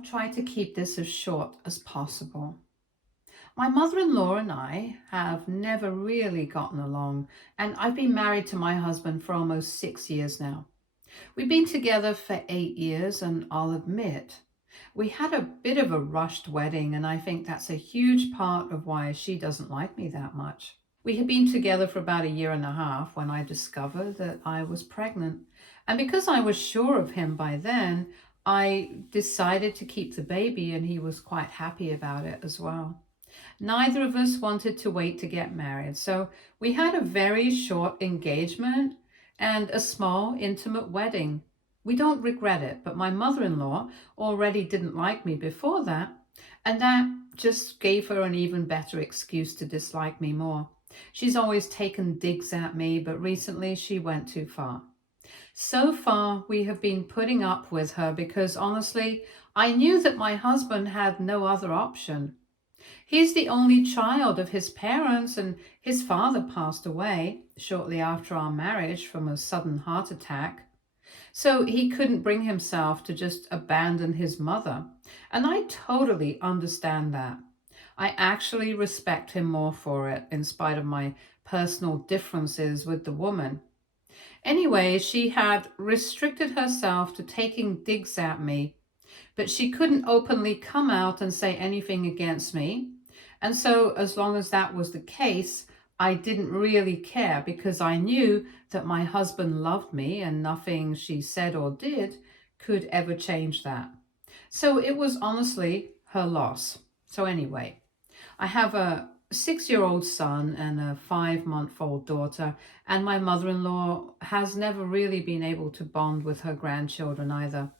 I'll try to keep this as short as possible. My mother-in-law and I have never really gotten along, and I've been married to my husband for almost 6 years now. We've been together for 8 years, and I'll admit, we had a bit of a rushed wedding, and I think that's a huge part of why she doesn't like me that much. We had been together for about a year and a half when I discovered that I was pregnant. And because I was sure of him by then, I decided to keep the baby, and he was quite happy about it as well. Neither of us wanted to wait to get married, so we had a very short engagement and a small, intimate wedding. We don't regret it, but my mother-in-law already didn't like me before that, and that just gave her an even better excuse to dislike me more. She's always taken digs at me, but recently she went too far. So far, we have been putting up with her because honestly, I knew that my husband had no other option. He's the only child of his parents, and his father passed away shortly after our marriage from a sudden heart attack. So he couldn't bring himself to just abandon his mother. And I totally understand that. I actually respect him more for it, in spite of my personal differences with the woman. Anyway, she had restricted herself to taking digs at me, but she couldn't openly come out and say anything against me. And so, as long as that was the case, I didn't really care because I knew that my husband loved me and nothing she said or did could ever change that. So it was honestly her loss. So anyway, I have a 6-year-old son and a 5-month-old daughter, and my mother-in-law has never really been able to bond with her grandchildren either.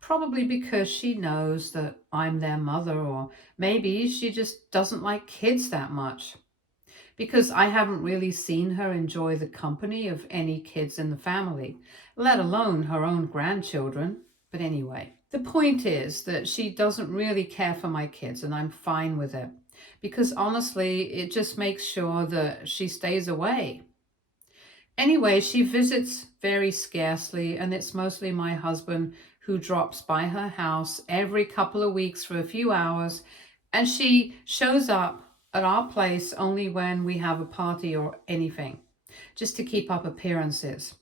Probably because she knows that I'm their mother, or maybe she just doesn't like kids that much. Because I haven't really seen her enjoy the company of any kids in the family, let alone her own grandchildren. But anyway, the point is that she doesn't really care for my kids, and I'm fine with it. Because honestly, it just makes sure that she stays away. Anyway, she visits very scarcely, and it's mostly my husband who drops by her house every couple of weeks for a few hours, and she shows up at our place only when we have a party or anything, just to keep up appearances.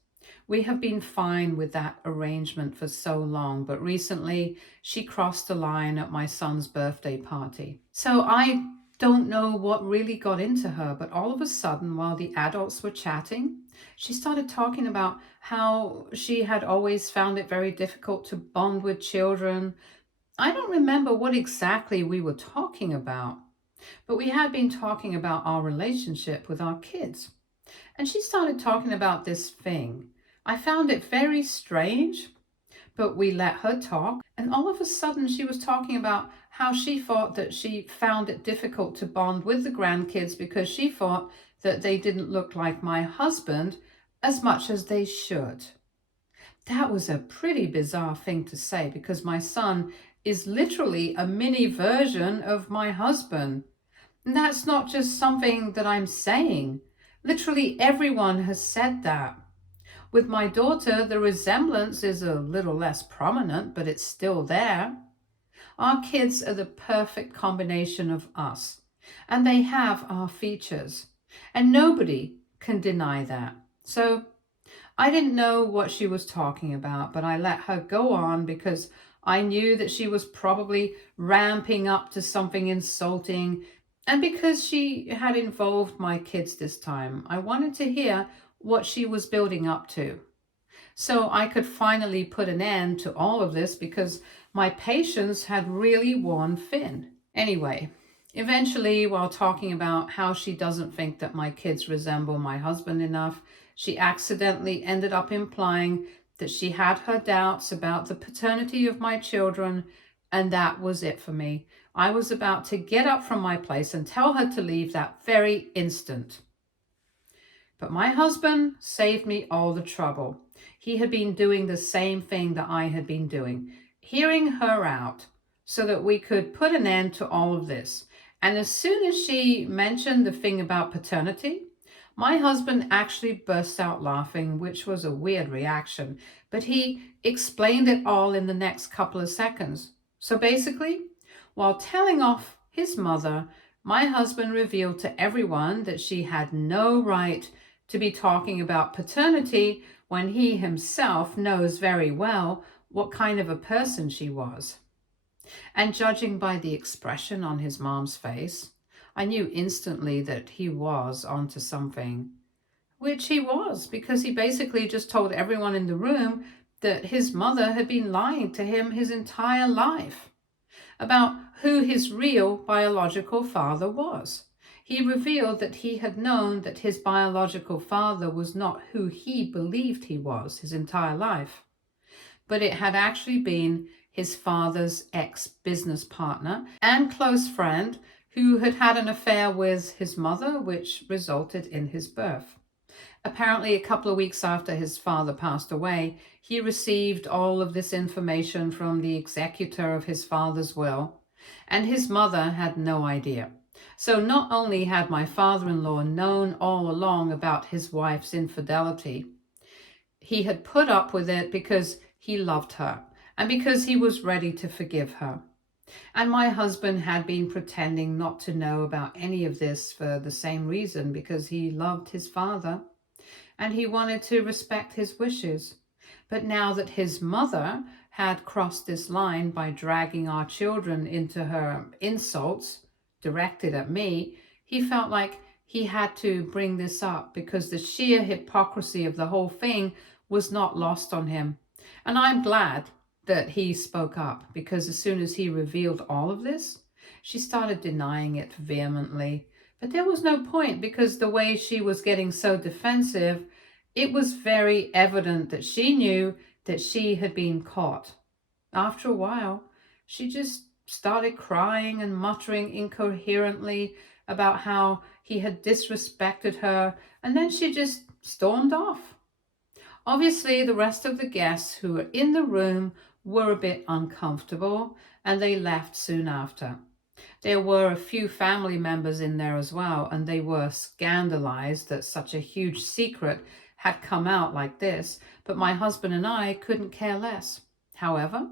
We have been fine with that arrangement for so long, but recently she crossed the line at my son's birthday party. So I don't know what really got into her, but all of a sudden, while the adults were chatting, she started talking about how she had always found it very difficult to bond with children. I don't remember what exactly we were talking about, but we had been talking about our relationship with our kids. And she started talking about this thing. I found it very strange, but we let her talk. And all of a sudden, she was talking about how she thought that she found it difficult to bond with the grandkids because she thought that they didn't look like my husband as much as they should. That was a pretty bizarre thing to say because my son is literally a mini version of my husband. And that's not just something that I'm saying. Literally everyone has said that. With my daughter, the resemblance is a little less prominent, but it's still there. Our kids are the perfect combination of us, and they have our features, and nobody can deny that. So I didn't know what she was talking about, but I let her go on because I knew that she was probably ramping up to something insulting, and because she had involved my kids this time, I wanted to hear what she was building up to. So I could finally put an end to all of this because my patience had really worn thin. Anyway, eventually, while talking about how she doesn't think that my kids resemble my husband enough, she accidentally ended up implying that she had her doubts about the paternity of my children, and that was it for me. I was about to get up from my place and tell her to leave that very instant. But my husband saved me all the trouble. He had been doing the same thing that I had been doing, hearing her out so that we could put an end to all of this. And as soon as she mentioned the thing about paternity, my husband actually burst out laughing, which was a weird reaction, but he explained it all in the next couple of seconds. So basically, while telling off his mother, my husband revealed to everyone that she had no right to be talking about paternity when he himself knows very well what kind of a person she was. And judging by the expression on his mom's face, I knew instantly that he was onto something, which he was, because he basically just told everyone in the room that his mother had been lying to him his entire life about who his real biological father was. He revealed that he had known that his biological father was not who he believed he was his entire life, but it had actually been his father's ex-business partner and close friend who had had an affair with his mother, which resulted in his birth. Apparently, a couple of weeks after his father passed away, he received all of this information from the executor of his father's will, and his mother had no idea. So not only had my father-in-law known all along about his wife's infidelity, he had put up with it because he loved her and because he was ready to forgive her. And my husband had been pretending not to know about any of this for the same reason, because he loved his father and he wanted to respect his wishes. But now that his mother had crossed this line by dragging our children into her insults directed at me, he felt like he had to bring this up because the sheer hypocrisy of the whole thing was not lost on him. And I'm glad that he spoke up, because as soon as he revealed all of this, she started denying it vehemently. But there was no point, because the way she was getting so defensive, it was very evident that she knew that she had been caught. After a while, she just started crying and muttering incoherently about how he had disrespected her, and then she just stormed off. Obviously, the rest of the guests who were in the room were a bit uncomfortable, and they left soon after. There were a few family members in there as well, and they were scandalized that such a huge secret had come out like this, but my husband and I couldn't care less. However,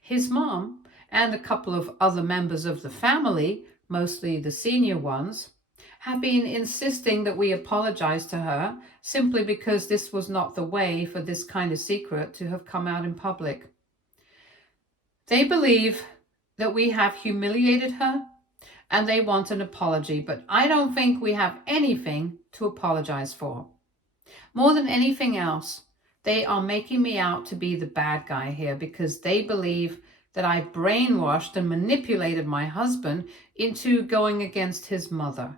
his mom and a couple of other members of the family, mostly the senior ones, have been insisting that we apologize to her simply because this was not the way for this kind of secret to have come out in public. They believe that we have humiliated her and they want an apology, but I don't think we have anything to apologize for. More than anything else, they are making me out to be the bad guy here because they believe that I brainwashed and manipulated my husband into going against his mother.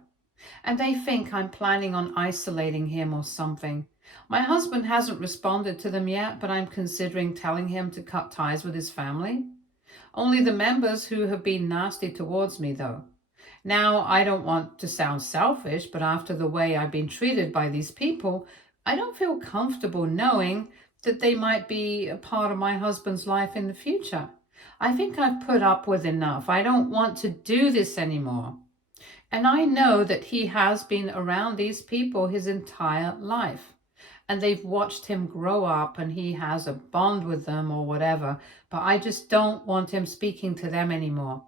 And they think I'm planning on isolating him or something. My husband hasn't responded to them yet, but I'm considering telling him to cut ties with his family. Only the members who have been nasty towards me, though. Now, I don't want to sound selfish, but after the way I've been treated by these people, I don't feel comfortable knowing that they might be a part of my husband's life in the future. I think I've put up with enough. I don't want to do this anymore. And I know that he has been around these people his entire life. And they've watched him grow up and he has a bond with them or whatever. But I just don't want him speaking to them anymore.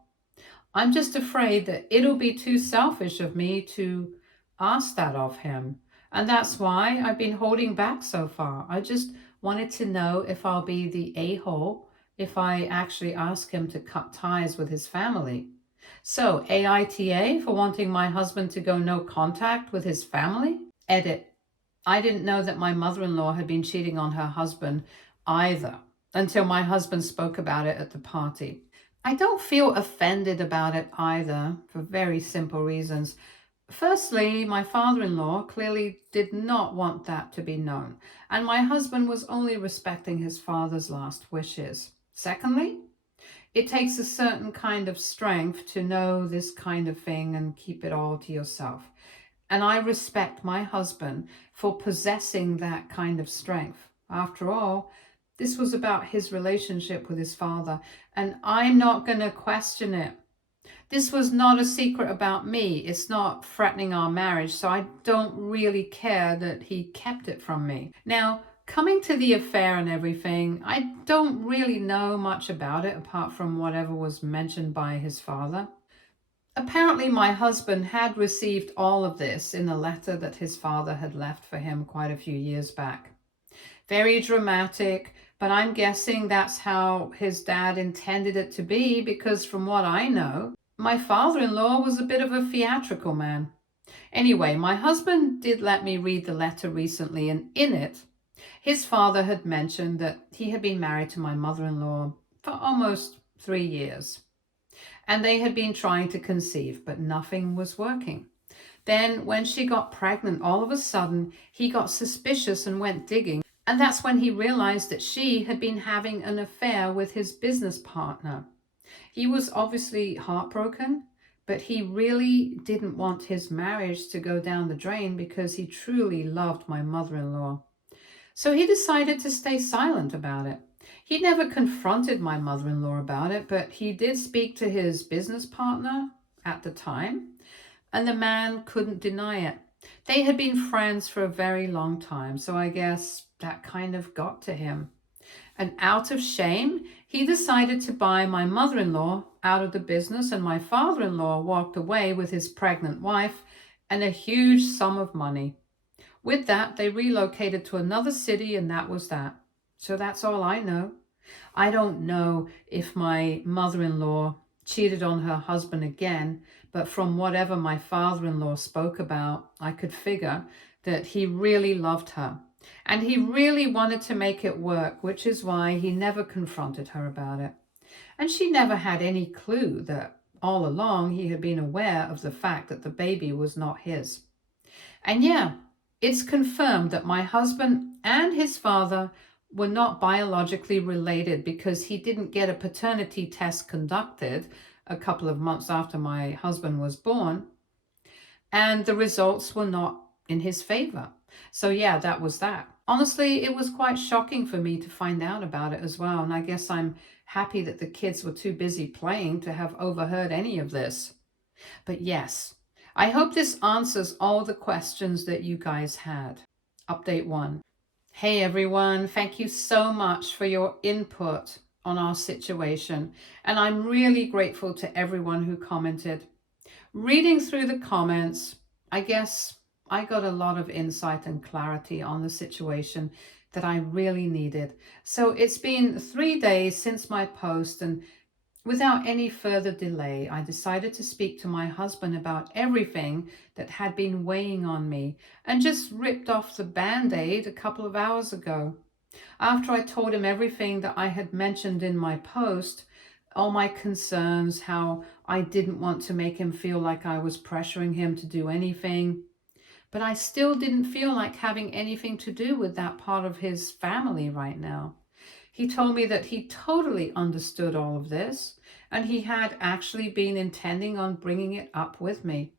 I'm just afraid that it'll be too selfish of me to ask that of him. And that's why I've been holding back so far. I just wanted to know if I'll be the a-hole if I actually ask him to cut ties with his family. So, AITA for wanting my husband to go no contact with his family? Edit. I didn't know that my mother-in-law had been cheating on her husband either until my husband spoke about it at the party. I don't feel offended about it either for very simple reasons. Firstly, my father-in-law clearly did not want that to be known, and my husband was only respecting his father's last wishes. Secondly, it takes a certain kind of strength to know this kind of thing and keep it all to yourself. And I respect my husband for possessing that kind of strength. After all, this was about his relationship with his father, and I'm not going to question it. This was not a secret about me. It's not threatening our marriage, so I don't really care that he kept it from me. Now, Coming to the affair and everything, I don't really know much about it apart from whatever was mentioned by his father. Apparently, my husband had received all of this in a letter that his father had left for him quite a few years back. Very dramatic, but I'm guessing that's how his dad intended it to be because, from what I know, my father in law was a bit of a theatrical man. Anyway, my husband did let me read the letter recently, and in it, his father had mentioned that he had been married to my mother in law for almost 3 years, and they had been trying to conceive, but nothing was working. Then, when she got pregnant, all of a sudden, he got suspicious and went digging. And that's when he realized that she had been having an affair with his business partner. He was obviously heartbroken, but he really didn't want his marriage to go down the drain because he truly loved my mother-in-law. So he decided to stay silent about it. He never confronted my mother-in-law about it, but he did speak to his business partner at the time, and the man couldn't deny it. They had been friends for a very long time, so I guess that kind of got to him. And out of shame, he decided to buy my mother-in-law out of the business, and my father-in-law walked away with his pregnant wife and a huge sum of money. With that, they relocated to another city, and that was that. So that's all I know. I don't know if my mother-in-law cheated on her husband again, but from whatever my father-in-law spoke about, I could figure that he really loved her. And he really wanted to make it work, which is why he never confronted her about it. And she never had any clue that all along he had been aware of the fact that the baby was not his. And yeah, it's confirmed that my husband and his father were not biologically related because he didn't get a paternity test conducted a couple of months after my husband was born, and the results were not in his favor. So yeah, that was that. Honestly, it was quite shocking for me to find out about it as well, and I guess I'm happy that the kids were too busy playing to have overheard any of this. But yes, I hope this answers all the questions that you guys had. Update 1. Hey everyone, thank you so much for your input on our situation, and I'm really grateful to everyone who commented. Reading through the comments, I guess I got a lot of insight and clarity on the situation that I really needed. So it's been 3 days since my post, and without any further delay, I decided to speak to my husband about everything that had been weighing on me and just ripped off the band-aid a couple of hours ago. After I told him everything that I had mentioned in my post, all my concerns, how I didn't want to make him feel like I was pressuring him to do anything, but I still didn't feel like having anything to do with that part of his family right now. He told me that he totally understood all of this, and he had actually been intending on bringing it up with me,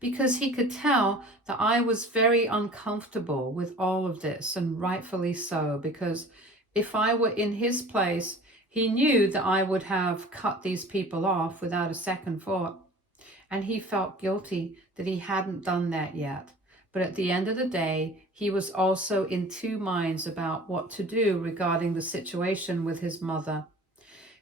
because he could tell that I was very uncomfortable with all of this, and rightfully so, because if I were in his place, he knew that I would have cut these people off without a second thought, and he felt guilty that he hadn't done that yet. But at the end of the day, he was also in two minds about what to do regarding the situation with his mother.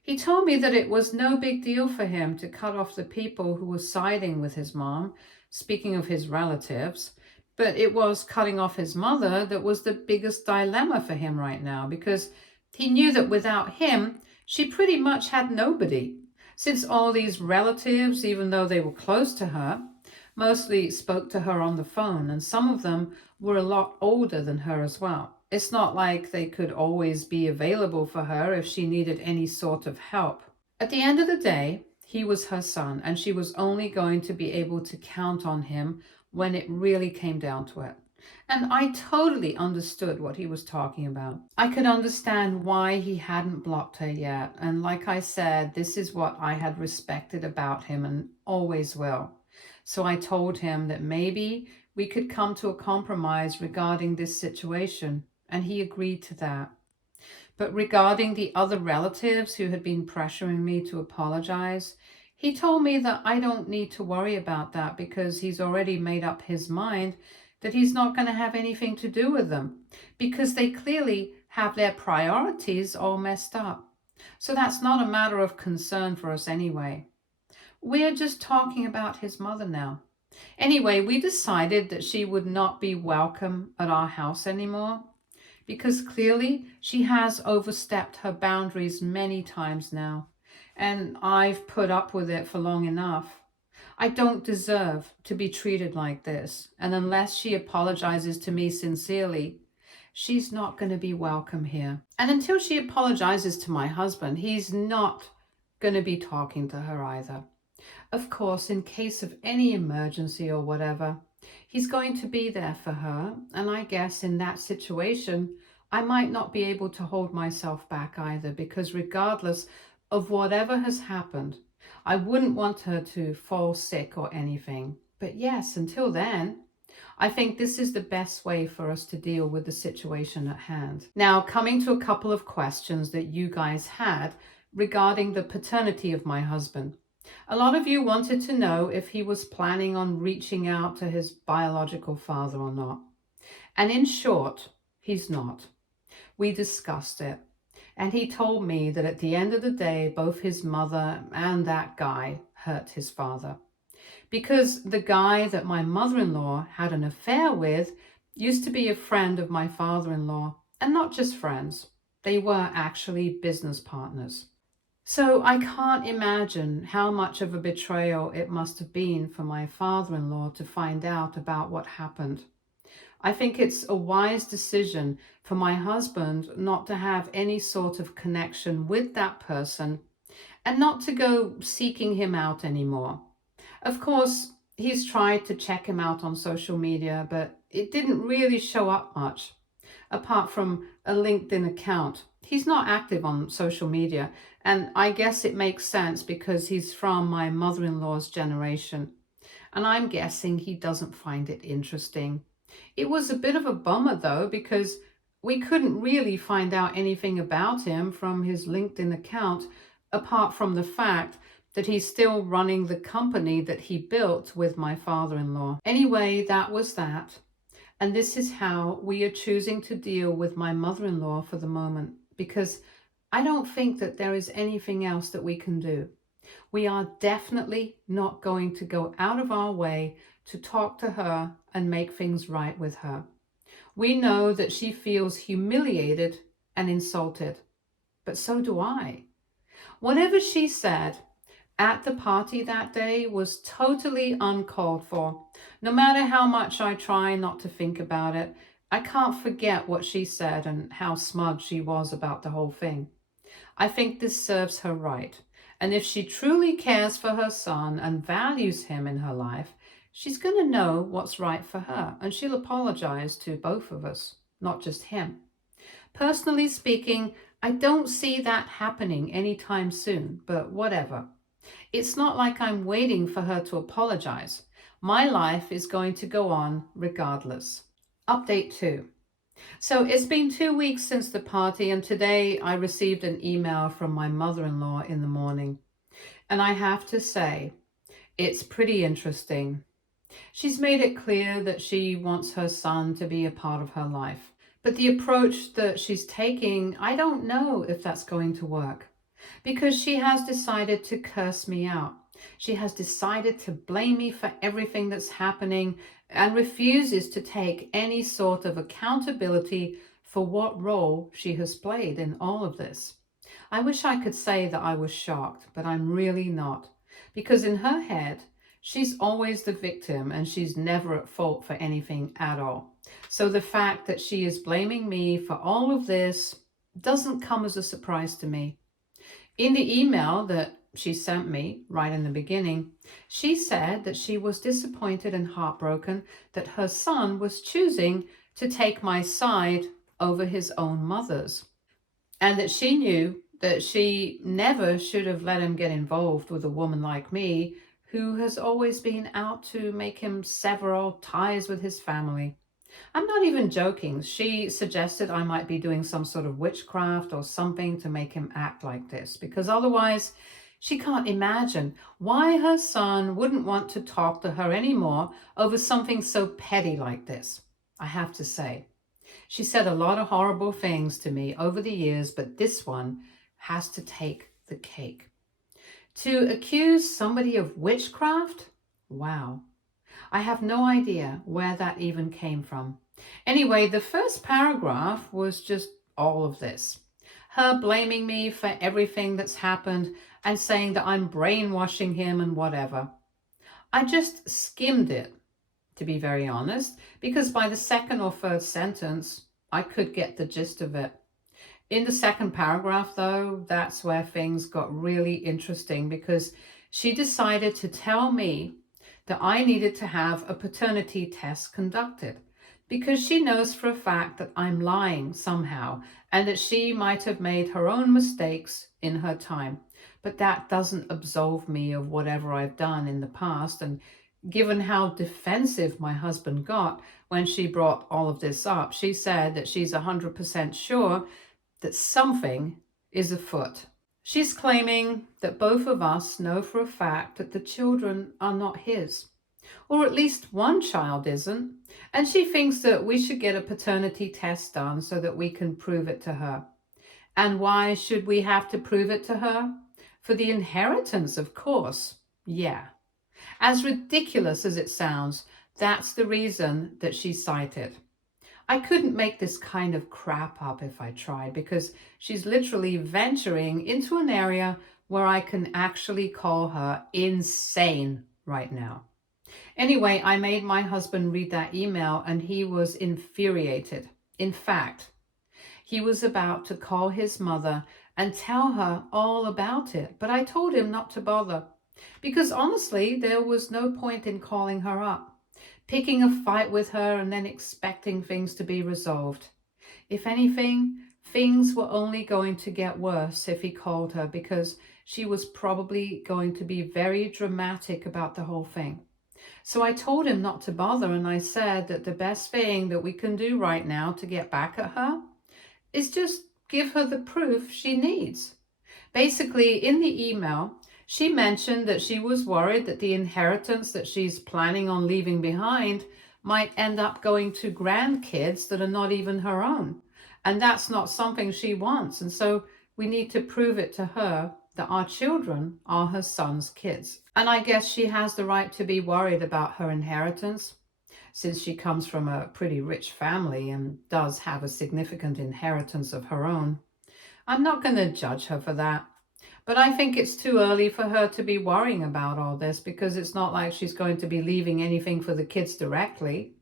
He told me that it was no big deal for him to cut off the people who were siding with his mom, speaking of his relatives, but it was cutting off his mother that was the biggest dilemma for him right now, because he knew that without him, she pretty much had nobody, since all these relatives, even though they were close to her, mostly spoke to her on the phone, and some of them were a lot older than her as well. It's not like they could always be available for her if she needed any sort of help. At the end of the day, he was her son, and she was only going to be able to count on him when it really came down to it. And I totally understood what he was talking about. I could understand why he hadn't blocked her yet, and like I said, this is what I had respected about him and always will. So I told him that maybe we could come to a compromise regarding this situation, and he agreed to that. But regarding the other relatives who had been pressuring me to apologize, he told me that I don't need to worry about that because he's already made up his mind that he's not going to have anything to do with them because they clearly have their priorities all messed up. So that's not a matter of concern for us anyway. We're just talking about his mother now. Anyway, we decided that she would not be welcome at our house anymore because clearly she has overstepped her boundaries many times now, and I've put up with it for long enough. I don't deserve to be treated like this, and unless she apologizes to me sincerely, she's not going to be welcome here. And until she apologizes to my husband, he's not going to be talking to her either. Of course, in case of any emergency or whatever, he's going to be there for her, and I guess in that situation, I might not be able to hold myself back either, because regardless of whatever has happened, I wouldn't want her to fall sick or anything. But yes, until then, I think this is the best way for us to deal with the situation at hand. Now, coming to a couple of questions that you guys had regarding the paternity of my husband. A lot of you wanted to know if he was planning on reaching out to his biological father or not. And in short, he's not. We discussed it. And he told me that at the end of the day, both his mother and that guy hurt his father. Because the guy that my mother-in-law had an affair with used to be a friend of my father-in-law, and not just friends. They were actually business partners. So I can't imagine how much of a betrayal it must have been for my father-in-law to find out about what happened. I think it's a wise decision for my husband not to have any sort of connection with that person and not to go seeking him out anymore. Of course, he's tried to check him out on social media, but it didn't really show up much, apart from a LinkedIn account. He's not active on social media, and I guess it makes sense because he's from my mother-in-law's generation, and I'm guessing he doesn't find it interesting. It was a bit of a bummer though, because we couldn't really find out anything about him from his LinkedIn account, apart from the fact that he's still running the company that he built with my father-in-law. Anyway, that was that. And this is how we are choosing to deal with my mother-in-law for the moment, because I don't think that there is anything else that we can do. We are definitely not going to go out of our way to talk to her and make things right with her. We know that she feels humiliated and insulted, but so do I. Whatever she said at the party that day was totally uncalled for. No matter how much I try not to think about it, I can't forget what she said and how smug she was about the whole thing. I think this serves her right. And if she truly cares for her son and values him in her life, she's going to know what's right for her, and she'll apologize to both of us, not just him. Personally speaking, I don't see that happening anytime soon, but whatever. It's not like I'm waiting for her to apologize. My life is going to go on regardless. Update 2. So it's been 2 weeks since the party, and today I received an email from my mother-in-law in the morning. And I have to say, it's pretty interesting. She's made it clear that she wants her son to be a part of her life. But the approach that she's taking, I don't know if that's going to work. Because she has decided to curse me out. She has decided to blame me for everything that's happening and refuses to take any sort of accountability for what role she has played in all of this. I wish I could say that I was shocked, but I'm really not. Because in her head, she's always the victim and she's never at fault for anything at all. So the fact that she is blaming me for all of this doesn't come as a surprise to me. In the email that she sent me right in the beginning, she said that she was disappointed and heartbroken that her son was choosing to take my side over his own mother's, and that she knew that she never should have let him get involved with a woman like me who has always been out to make him sever all ties with his family. I'm not even joking. She suggested I might be doing some sort of witchcraft or something to make him act like this, because otherwise She can't imagine why her son wouldn't want to talk to her anymore over something so petty like this. I have to say, she said a lot of horrible things to me over the years, but this one has to take the cake. To accuse somebody of witchcraft? Wow. I have no idea where that even came from. Anyway, the first paragraph was just all of this. Her blaming me for everything that's happened and saying that I'm brainwashing him and whatever. I just skimmed it, to be very honest, because by the second or third sentence, I could get the gist of it. In the second paragraph, though, that's where things got really interesting because she decided to tell me that I needed to have a paternity test conducted because she knows for a fact that I'm lying somehow and that she might have made her own mistakes in her time. But that doesn't absolve me of whatever I've done in the past. And given how defensive my husband got when she brought all of this up, she said that she's 100% sure that something is afoot. She's claiming that both of us know for a fact that the children are not his, or at least one child isn't, and she thinks that we should get a paternity test done so that we can prove it to her. And why should we have to prove it to her? For the inheritance, of course. Yeah. As ridiculous as it sounds, that's the reason that she cited. I couldn't make this kind of crap up if I tried because she's literally venturing into an area where I can actually call her insane right now. Anyway, I made my husband read that email and he was infuriated. In fact, he was about to call his mother and tell her all about it, but I told him not to bother because honestly, there was no point in calling her up, picking a fight with her and then expecting things to be resolved. If anything, things were only going to get worse if he called her because she was probably going to be very dramatic about the whole thing. So I told him not to bother and I said that the best thing that we can do right now to get back at her is just give her the proof she needs. Basically, in the email, she mentioned that she was worried that the inheritance that she's planning on leaving behind might end up going to grandkids that are not even her own. And that's not something she wants. And so we need to prove it to her that our children are her son's kids. And I guess she has the right to be worried about her inheritance, since she comes from a pretty rich family and does have a significant inheritance of her own. I'm not going to judge her for that. But I think it's too early for her to be worrying about all this because it's not like she's going to be leaving anything for the kids directly.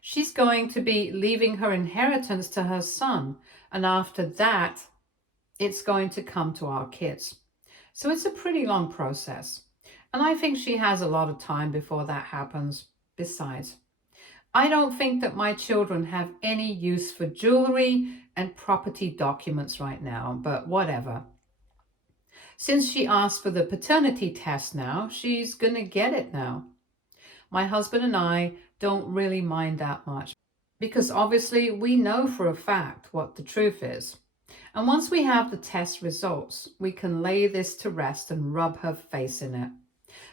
She's going to be leaving her inheritance to her son. And after that, it's going to come to our kids. So it's a pretty long process. And I think she has a lot of time before that happens. Besides, I don't think that my children have any use for jewelry and property documents right now, but whatever. Since she asked for the paternity test now, she's going to get it now. My husband and I don't really mind that much because obviously we know for a fact what the truth is. And once we have the test results, we can lay this to rest and rub her face in it.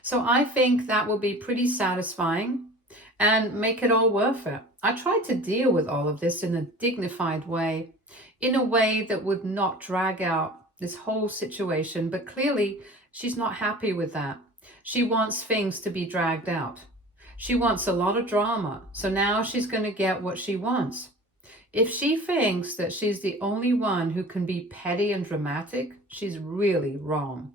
So I think that will be pretty satisfying and make it all worth it. I tried to deal with all of this in a dignified way, in a way that would not drag out this whole situation, but clearly she's not happy with that. She wants things to be dragged out. She wants a lot of drama, so now she's going to get what she wants. If she thinks that she's the only one who can be petty and dramatic, she's really wrong.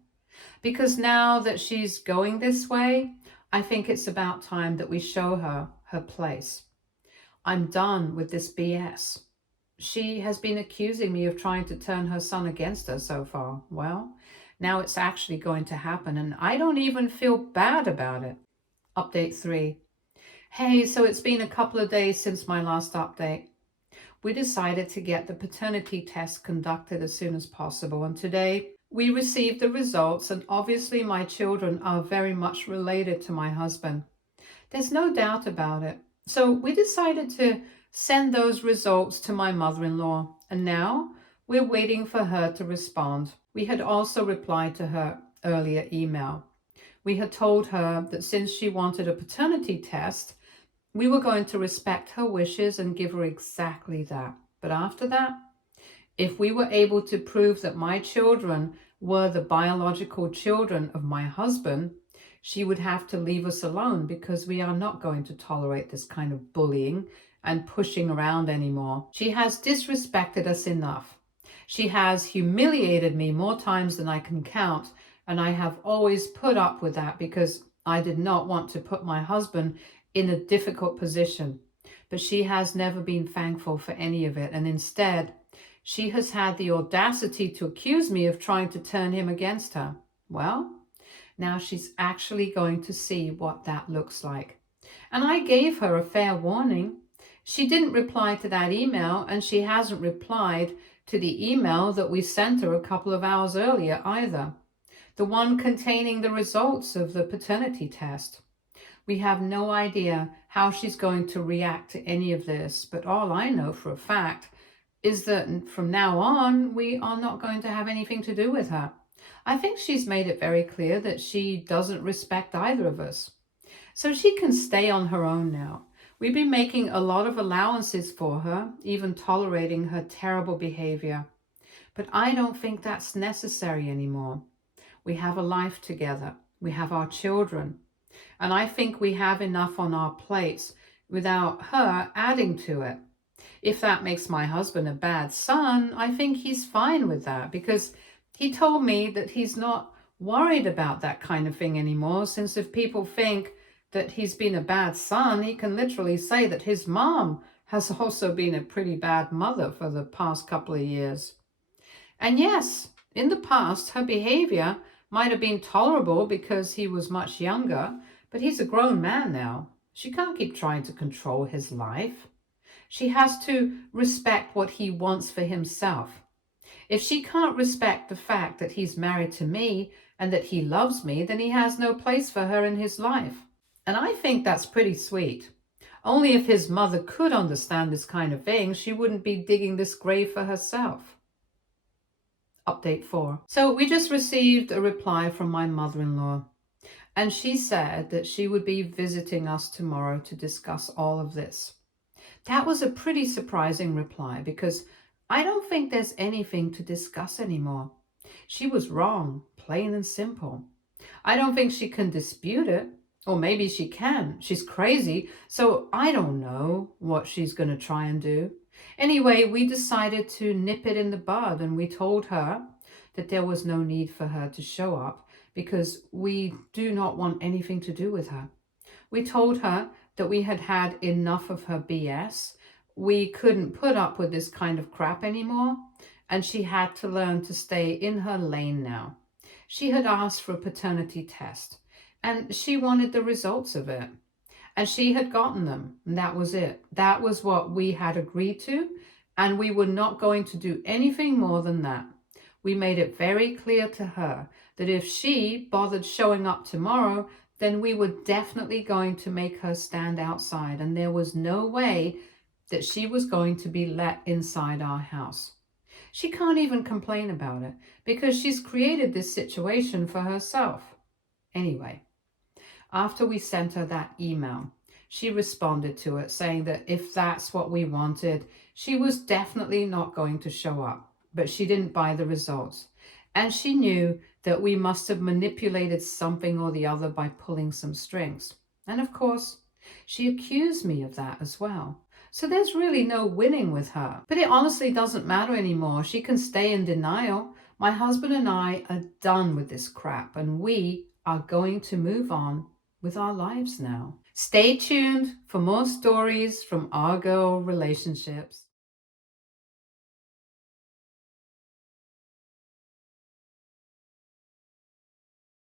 Because now that she's going this way, I think it's about time that we show her her place. I'm done with this BS. She has been accusing me of trying to turn her son against her so far. Well, now it's actually going to happen, and I don't even feel bad about it. Update 3. Hey, so it's been a couple of days since my last update. We decided to get the paternity test conducted as soon as possible, and today we received the results, and obviously my children are very much related to my husband. There's no doubt about it. So we decided to send those results to my mother-in-law, and now we're waiting for her to respond. We had also replied to her earlier email. We had told her that since she wanted a paternity test, we were going to respect her wishes and give her exactly that. But after that, if we were able to prove that my children were the biological children of my husband, she would have to leave us alone because we are not going to tolerate this kind of bullying and pushing around anymore. She has disrespected us enough. She has humiliated me more times than I can count, and I have always put up with that because I did not want to put my husband in a difficult position. But she has never been thankful for any of it, and instead, she has had the audacity to accuse me of trying to turn him against her. Well, now she's actually going to see what that looks like. And I gave her a fair warning. She didn't reply to that email, and she hasn't replied to the email that we sent her a couple of hours earlier either, the one containing the results of the paternity test. We have no idea how she's going to react to any of this, but all I know for a fact is that from now on, we are not going to have anything to do with her. I think she's made it very clear that she doesn't respect either of us. So she can stay on her own now. We've been making a lot of allowances for her, even tolerating her terrible behavior. But I don't think that's necessary anymore. We have a life together. We have our children. And I think we have enough on our plates without her adding to it. If that makes my husband a bad son, I think he's fine with that because he told me that he's not worried about that kind of thing anymore, since if people think that he's been a bad son, he can literally say that his mom has also been a pretty bad mother for the past couple of years. And yes, in the past, her behavior might have been tolerable because he was much younger, but he's a grown man now. She can't keep trying to control his life. She has to respect what he wants for himself. If she can't respect the fact that he's married to me and that he loves me, then he has no place for her in his life. And I think that's pretty sweet. Only if his mother could understand this kind of thing, she wouldn't be digging this grave for herself. Update 4. So we just received a reply from my mother-in-law, and she said that she would be visiting us tomorrow to discuss all of this. That was a pretty surprising reply because I don't think there's anything to discuss anymore. She was wrong, plain and simple. I don't think she can dispute it. Or maybe she can. She's crazy, so I don't know what she's going to try and do. Anyway, we decided to nip it in the bud, and we told her that there was no need for her to show up because we do not want anything to do with her. We told her that we had had enough of her BS. We couldn't put up with this kind of crap anymore, and she had to learn to stay in her lane now. She had asked for a paternity test, and she wanted the results of it. And she had gotten them, and that was it. That was what we had agreed to, and we were not going to do anything more than that. We made it very clear to her that if she bothered showing up tomorrow, then we were definitely going to make her stand outside, and there was no way that she was going to be let inside our house. She can't even complain about it because she's created this situation for herself. Anyway, after we sent her that email, she responded to it saying that if that's what we wanted, she was definitely not going to show up, but she didn't buy the results. And she knew that we must have manipulated something or the other by pulling some strings. And of course, she accused me of that as well. So there's really no winning with her. But it honestly doesn't matter anymore. She can stay in denial. My husband and I are done with this crap, and we are going to move on with our lives now. Stay tuned for more stories from our girl relationships.